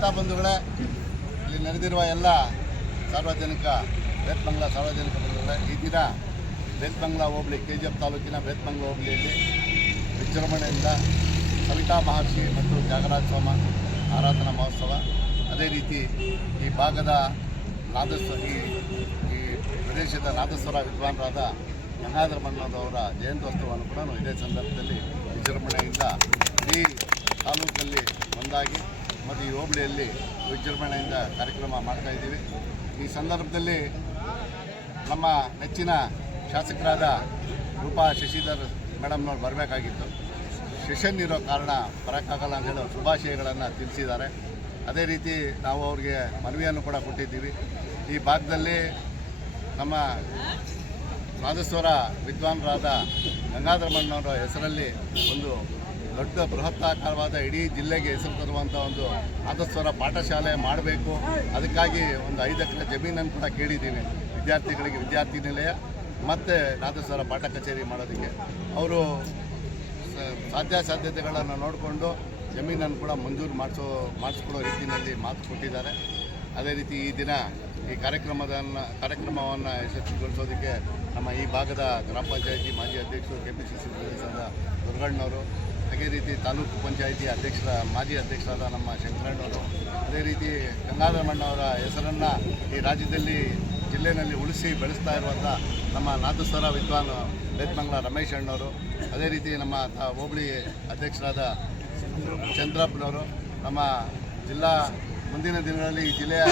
ಸವಿತಾ ಬಂಧುಗಳೇ, ಇಲ್ಲಿ ನಡೆದಿರುವ ಎಲ್ಲ ಸಾರ್ವಜನಿಕ ಬೇತ್ಮಂಗ್ಲ ಸಾರ್ವಜನಿಕ ಬಂಧುಗಳೇ, ಈ ದಿನ ಬೇತ್ಮಂಗ್ಲ ಹೋಬಳಿ ಕೆ ಜಿ ಎಫ್ ತಾಲೂಕಿನ ಬೇತ್ಮಂಗ್ಲ ಹೋಬಳಿಯಲ್ಲಿ ವಿಜೃಂಭಣೆಯಿಂದ ಸವಿತಾ ಮಹರ್ಷಿ ಮತ್ತು ತ್ಯಾಗರಾಜ ಸೋಮ ಆರಾಧನಾ ಮಹೋತ್ಸವ. ಅದೇ ರೀತಿ ಈ ಭಾಗದ ನಾದಸ್ವ, ಈ ಈ ಪ್ರದೇಶದ ನಾದಸ್ವರ ವಿದ್ವಾಂಸರಾದ ಗಂಗಾಧರ ಮಣ್ಣದವರ ಜಯಂತ್ಯೋತ್ಸವವನ್ನು ಕೂಡ ಇದೇ ಸಂದರ್ಭದಲ್ಲಿ ವಿಜೃಂಭಣೆಯಿಂದ ಈ ತಾಲೂಕಲ್ಲಿ ಒಂದಾಗಿ ಮತ್ತು ಈ ಹೋಬಳಿಯಲ್ಲಿ ವಿಜೃಂಭಣೆಯಿಂದ ಕಾರ್ಯಕ್ರಮ ಮಾಡ್ತಾ ಇದ್ದೀವಿ. ಈ ಸಂದರ್ಭದಲ್ಲಿ ನಮ್ಮ ನೆಚ್ಚಿನ ಶಾಸಕರಾದ ರೂಪಾ ಶಶಿಧರ್ ಮೇಡಮ್ನವ್ರು ಬರಬೇಕಾಗಿತ್ತು. ಸೆಷನ್ ಇರೋ ಕಾರಣ ಬರೋಕ್ಕಾಗಲ್ಲ ಅಂತ ಹೇಳೋ ಶುಭಾಶಯಗಳನ್ನು ತಿಳಿಸಿದ್ದಾರೆ. ಅದೇ ರೀತಿ ನಾವು ಅವ್ರಿಗೆ ಮನವಿಯನ್ನು ಕೂಡ ಕೊಟ್ಟಿದ್ದೀವಿ. ಈ ಭಾಗದಲ್ಲಿ ನಮ್ಮ ರಾಜಸ್ವರ ವಿದ್ವಾಂಸರಾದ ಗಂಗಾಧರ ಮಣ್ಣವರ ಹೆಸರಲ್ಲಿ ಒಂದು ದೊಡ್ಡ ಬೃಹತ್ತಾಕಾರವಾದ ಇಡೀ ಜಿಲ್ಲೆಗೆ ಹೆಸರು ತರುವಂಥ ಒಂದು ಆದಸ್ವರ ಪಾಠಶಾಲೆ ಮಾಡಬೇಕು. ಅದಕ್ಕಾಗಿ ಒಂದು ಐದು ಎಕರೆ ಜಮೀನನ್ನು ಕೂಡ ಕೇಳಿದ್ದೀವಿ ವಿದ್ಯಾರ್ಥಿಗಳಿಗೆ, ವಿದ್ಯಾರ್ಥಿ ನಿಲಯ, ಮತ್ತು ನಾದಸ್ವರ ಪಾಠ ಕಚೇರಿ ಮಾಡೋದಕ್ಕೆ. ಅವರು ಸಾಧ್ಯಾಸಾಧ್ಯತೆಗಳನ್ನು ನೋಡಿಕೊಂಡು ಜಮೀನನ್ನು ಕೂಡ ಮಂಜೂರು ಮಾಡಿಸೋ ಮಾಡಿಸ್ಕೊಡೋ ರೀತಿಯಲ್ಲಿ ಮಾತು ಕೊಟ್ಟಿದ್ದಾರೆ. ಅದೇ ರೀತಿ ಈ ದಿನ ಈ ಕಾರ್ಯಕ್ರಮದನ್ನು, ಕಾರ್ಯಕ್ರಮವನ್ನು ಯಶಸ್ವಿಗೊಳಿಸೋದಕ್ಕೆ ನಮ್ಮ ಈ ಭಾಗದ ಗ್ರಾಮ ಪಂಚಾಯತಿ ಮಾಜಿ ಅಧ್ಯಕ್ಷರು ಕೆ ಪಿ ಸಿ ಸಿ ಸದಸ್ಯರಾದ ದುರ್ಗಣ್ಣವರು ಅದೇ ರೀತಿ ತಾಲೂಕು ಪಂಚಾಯಿತಿ ಅಧ್ಯಕ್ಷರ, ಮಾಜಿ ಅಧ್ಯಕ್ಷರಾದ ನಮ್ಮ ಶಂಕರಣ್ಣವರು ಅದೇ ರೀತಿ ಗಂಗಾಧರ ಮಣ್ಣವರ ಹೆಸರನ್ನು ಈ ರಾಜ್ಯದಲ್ಲಿ ಜಿಲ್ಲೆಯಲ್ಲಿ ಉಳಿಸಿ ಬೆಳೆಸ್ತಾ ಇರುವಂಥ ನಮ್ಮ ನಾದಸ್ವರ ವಿದ್ವಾನ್ ಬೇತ್ಮಂಗ್ಲ ರಮೇಶ್ ಅಣ್ಣವರು, ಅದೇ ರೀತಿ ನಮ್ಮ ಹೋಬಳಿ ಅಧ್ಯಕ್ಷರಾದ ಚಂದ್ರಪ್ಪನವರು, ನಮ್ಮ ಜಿಲ್ಲಾ ಮುಂದಿನ ದಿನಗಳಲ್ಲಿ ಈ ಜಿಲ್ಲೆಯ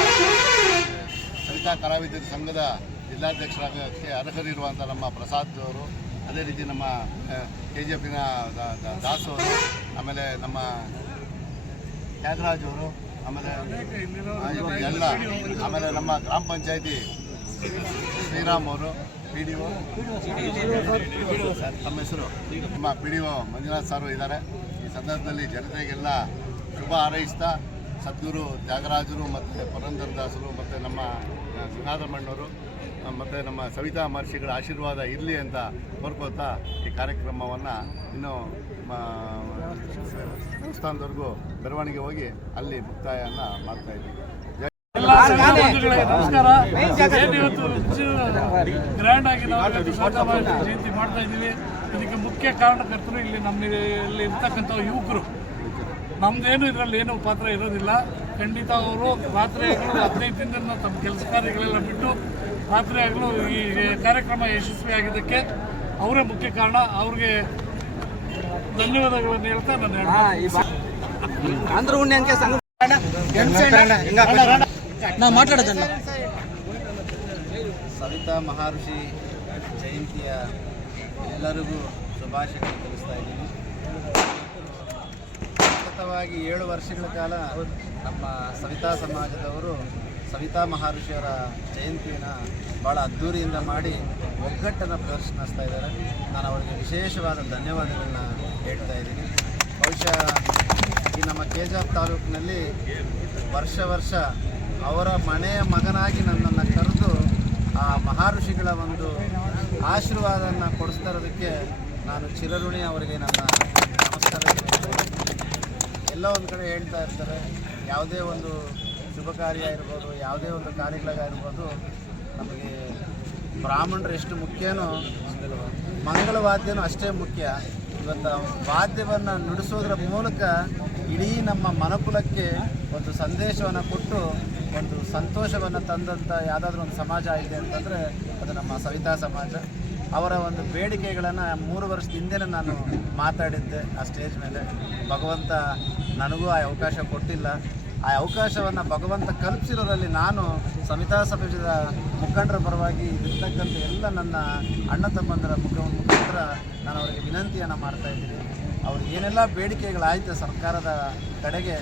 ಸವಿತಾ ಕಲಾವಿದರ ಸಂಘದ ಜಿಲ್ಲಾಧ್ಯಕ್ಷರಾಗಕ್ಕೆ ಅರ್ಹರಿರುವಂಥ ನಮ್ಮ ಪ್ರಸಾದ್ ಅವರು ಅದೇ ರೀತಿ ನಮ್ಮ ಕೆ ಜಿ ಎಫ್ನ ದಾಸು ಅವರು, ಆಮೇಲೆ ನಮ್ಮ ತ್ಯಾಗರಾಜ್ ಅವರು, ಆಮೇಲೆ ಎಲ್ಲ, ಆಮೇಲೆ ನಮ್ಮ ಗ್ರಾಮ ಪಂಚಾಯತಿ ಶ್ರೀರಾಮ್ ಅವರು, ಪಿ ಡಿ ಓ ತಮ್ಮ ಹೆಸರು ನಮ್ಮ ಪಿ ಡಿ ಒ ಮಂಜುನಾಥ್ ಸಾರು ಇದ್ದಾರೆ. ಈ ಸಂದರ್ಭದಲ್ಲಿ ಜನತೆಗೆಲ್ಲ ಶುಭ ಹಾರೈಸ್ತಾ, ಸದ್ಗುರು ತ್ಯಾಗರಾಜರು ಮತ್ತು ಪುರಂದರ ದಾಸರು ಮತ್ತು ನಮ್ಮ ಗಂಗಾಧರ ಮಣ್ಣವರು ಮತ್ತು ನಮ್ಮ ಸವಿತಾ ಮಹರ್ಷಿಗಳ ಆಶೀರ್ವಾದ ಇರಲಿ ಅಂತ ಕೋರ್ಕೋತಾ ಈ ಕಾರ್ಯಕ್ರಮವನ್ನು ಇನ್ನೂ ದೇವಸ್ಥಾನದವರೆಗೂ ಮೆರವಣಿಗೆ ಹೋಗಿ ಅಲ್ಲಿ ಮುಕ್ತಾಯವನ್ನು ಮಾಡ್ತಾ ಇದ್ದೀವಿ. ನಮಸ್ಕಾರ. ಗ್ರ್ಯಾಂಡ್ ಆಗಿ ನಾವು ಜಯಂತಿ ಮಾಡ್ತಾ ಇದ್ದೀವಿ. ಇದಕ್ಕೆ ಮುಖ್ಯ ಕಾರಣಕರ್ತರು ಇಲ್ಲಿ ನಮ್ಮ ಇಲ್ಲಿ ಇರ್ತಕ್ಕಂಥ ಯುವಕರು. ನಮ್ದೇನು ಇದರಲ್ಲಿ ಏನು ಪಾತ್ರ ಇರೋದಿಲ್ಲ. ಖಂಡಿತ ಅವರು ರಾತ್ರಿ ಆಗಲು ಹದಿನೈದು ದಿನದಿಂದ ತಮ್ಮ ಕೆಲಸ ಕಾರ್ಯಗಳೆಲ್ಲ ಬಿಟ್ಟು ರಾತ್ರಿ ಆಗಲು ಈ ಕಾರ್ಯಕ್ರಮ ಯಶಸ್ವಿಯಾಗಿದ್ದಕ್ಕೆ ಅವರೇ ಮುಖ್ಯ ಕಾರಣ. ಅವ್ರಿಗೆ ಧನ್ಯವಾದಗಳನ್ನು ಹೇಳ್ತಾ ನಾನು ಮಾತಾಡೋದನ್ನ ಸವಿತಾ ಮಹರ್ಷಿ ಜಯಂತಿಯ ಎಲ್ಲರಿಗೂ ಶುಭಾಶಯ ತಿಳಿಸ್ತಾ ಇದ್ದೀನಿ. ಸತತವಾಗಿ ಏಳು ವರ್ಷಗಳ ಕಾಲ ನಮ್ಮ ಸವಿತಾ ಸಮಾಜದವರು ಸವಿತಾ ಮಹರ್ಷಿಯವರ ಜಯಂತಿಯನ್ನು ಭಾಳ ಅದ್ಧೂರಿಯಿಂದ ಮಾಡಿ ಒಗ್ಗಟ್ಟನ್ನು ಪ್ರದರ್ಶನಿಸ್ತಾ ಇದ್ದಾರೆ. ನಾನು ಅವರಿಗೆ ವಿಶೇಷವಾದ ಧನ್ಯವಾದಗಳನ್ನ ಹೇಳ್ತಾ ಇದ್ದೀನಿ. ಬಹುಶಃ ಈ ನಮ್ಮ ಕೇಜಾರ್ ತಾಲೂಕಿನಲ್ಲಿ ವರ್ಷ ವರ್ಷ ಅವರ ಮನೆಯ ಮಗನಾಗಿ ನನ್ನನ್ನು ಕರೆದು ಆ ಮಹರ್ಷಿಗಳ ಒಂದು ಆಶೀರ್ವಾದವನ್ನು ಕೊಡಿಸ್ತಾ ಇರೋದಕ್ಕೆ ನಾನು ಚಿರಋಣಿ ಅವರಿಗೆ ನನ್ನ ನಮಸ್ಕಾರ ಎಲ್ಲ ಒಂದು ಕಡೆ ಹೇಳ್ತಾ ಇರ್ತಾರೆ. ಯಾವುದೇ ಒಂದು ಶುಭ ಕಾರ್ಯ ಇರ್ಬೋದು, ಯಾವುದೇ ಒಂದು ಕಾರ್ಯಗಳಾಗಿರ್ಬೋದು ನಮಗೆ ಬ್ರಾಹ್ಮಣರು ಎಷ್ಟು ಮುಖ್ಯನೋ ಮಂಗಳವಾದ್ಯನೂ ಅಷ್ಟೇ ಮುಖ್ಯ. ಇವತ್ತು ವಾದ್ಯವನ್ನು ನುಡಿಸೋದ್ರ ಮೂಲಕ ಇಡೀ ನಮ್ಮ ಮನಕುಲಕ್ಕೆ ಒಂದು ಸಂದೇಶವನ್ನು ಕೊಟ್ಟು, ಒಂದು ಸಂತೋಷವನ್ನು ತಂದಂಥ ಯಾವುದಾದ್ರೂ ಒಂದು ಸಮಾಜ ಇದೆ ಅಂತಂದರೆ ಅದು ನಮ್ಮ ಸವಿತಾ ಸಮಾಜ. ಅವರ ಒಂದು ಬೇಡಿಕೆಗಳನ್ನು ಮೂರು ವರ್ಷದ ಹಿಂದೆನೇ ನಾನು ಮಾತಾಡಿದ್ದೆ ಆ ಸ್ಟೇಜ್ ಮೇಲೆ. ಭಗವಂತ ನನಗೂ ಆ ಅವಕಾಶ ಕೊಟ್ಟಿಲ್ಲ. ಆ ಅವಕಾಶವನ್ನು ಭಗವಂತ ಕಲ್ಪಿಸಿರೋದ್ರಲ್ಲಿ ನಾನು ಸಮಿತಾ ಸಮಾಜದ ಮುಖಂಡರ ಪರವಾಗಿ ಇರ್ತಕ್ಕಂಥ ಎಲ್ಲ ನನ್ನ ಅಣ್ಣ ತಮ್ಮಂದರ ಮುಖ ಮುಖಾಂತರ ನಾನು ಅವರಿಗೆ ವಿನಂತಿಯನ್ನು ಮಾಡ್ತಾ ಇದ್ದೀನಿ. ಅವ್ರು ಏನೆಲ್ಲ ಬೇಡಿಕೆಗಳಾಯಿತು ಸರ್ಕಾರದ ಕಡೆಗೆ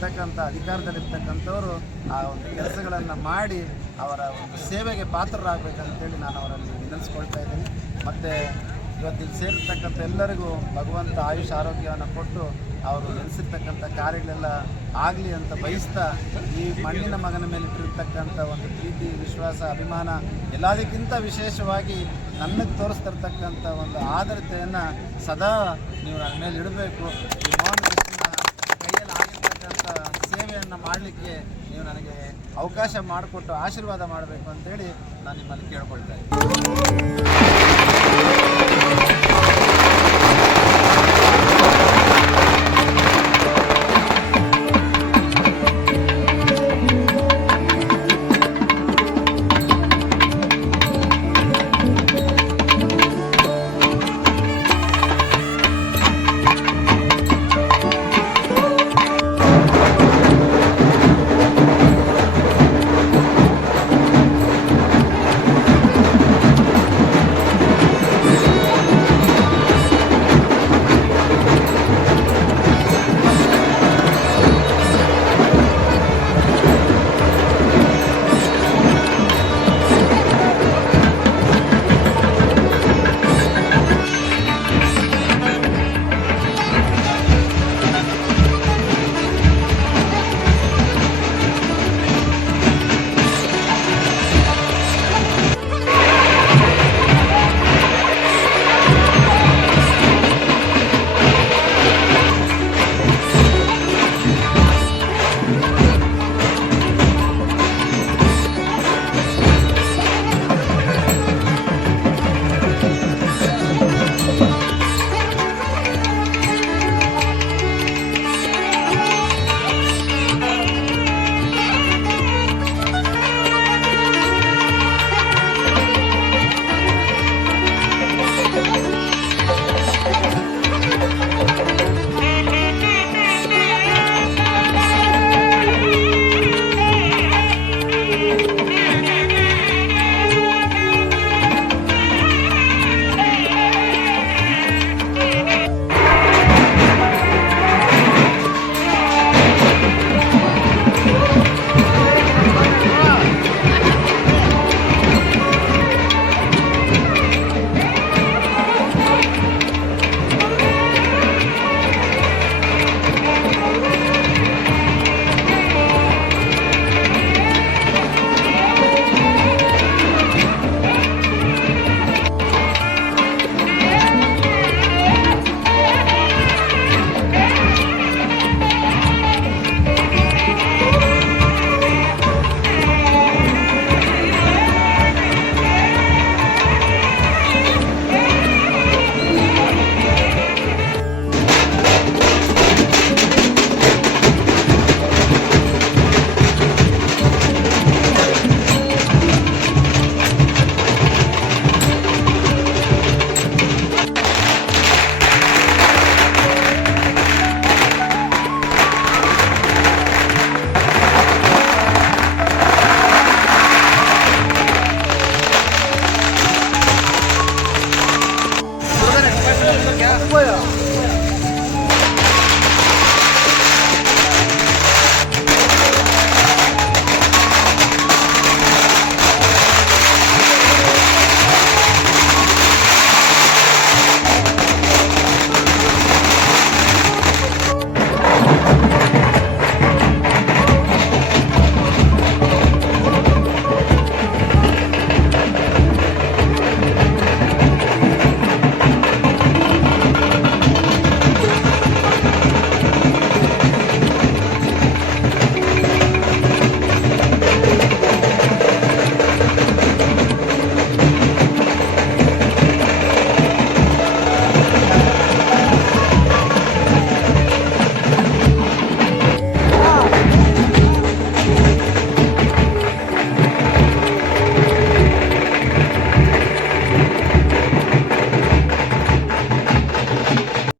ಇರ್ತಕ್ಕಂಥ, ಅಧಿಕಾರದಲ್ಲಿರ್ತಕ್ಕಂಥವರು ಆ ಒಂದು ಕೆಲಸಗಳನ್ನು ಮಾಡಿ ಅವರ ಒಂದು ಸೇವೆಗೆ ಪಾತ್ರರಾಗಬೇಕಂತೇಳಿ ನಾನು ಅವರಲ್ಲಿ ವಿನಂತಿಸ್ಕೊಳ್ತಾ ಇದ್ದೀನಿ. ಮತ್ತು ಇವತ್ತಿಲ್ಲಿ ಸೇರಿರ್ತಕ್ಕಂಥ ಎಲ್ಲರಿಗೂ ಭಗವಂತ ಆಯುಷ್ ಆರೋಗ್ಯವನ್ನು ಕೊಟ್ಟು ಅವರು ನೆನೆಸಿರ್ತಕ್ಕಂಥ ಕಾರ್ಯಗಳೆಲ್ಲ ಆಗಲಿ ಅಂತ ಬಯಸ್ತಾ ಈ ಮಣ್ಣಿನ ಮಗನ ಮೇಲೆ ಇಟ್ಟಿರ್ತಕ್ಕಂಥ ಒಂದು ಪ್ರೀತಿ, ವಿಶ್ವಾಸ, ಅಭಿಮಾನ ಎಲ್ಲದಕ್ಕಿಂತ ವಿಶೇಷವಾಗಿ ನನಗೆ ತೋರಿಸ್ತಿರ್ತಕ್ಕಂಥ ಒಂದು ಆದರತೆಯನ್ನು ಸದಾ ನೀವು ನನ್ನ ಮೇಲೆ ಇಡಬೇಕು. ಕೃಷ್ಣನ ಮಾಡಲಿಕ್ಕೆ ನೀವು ನನಗೆ ಅವಕಾಶ ಮಾಡಿಕೊಟ್ಟು ಆಶೀರ್ವಾದ ಮಾಡಬೇಕು ಅಂತೇಳಿ ನಾನು ನಿಮ್ಮಲ್ಲಿ ಕೇಳ್ಕೊಳ್ತಾ ಇದ್ದೀನಿ.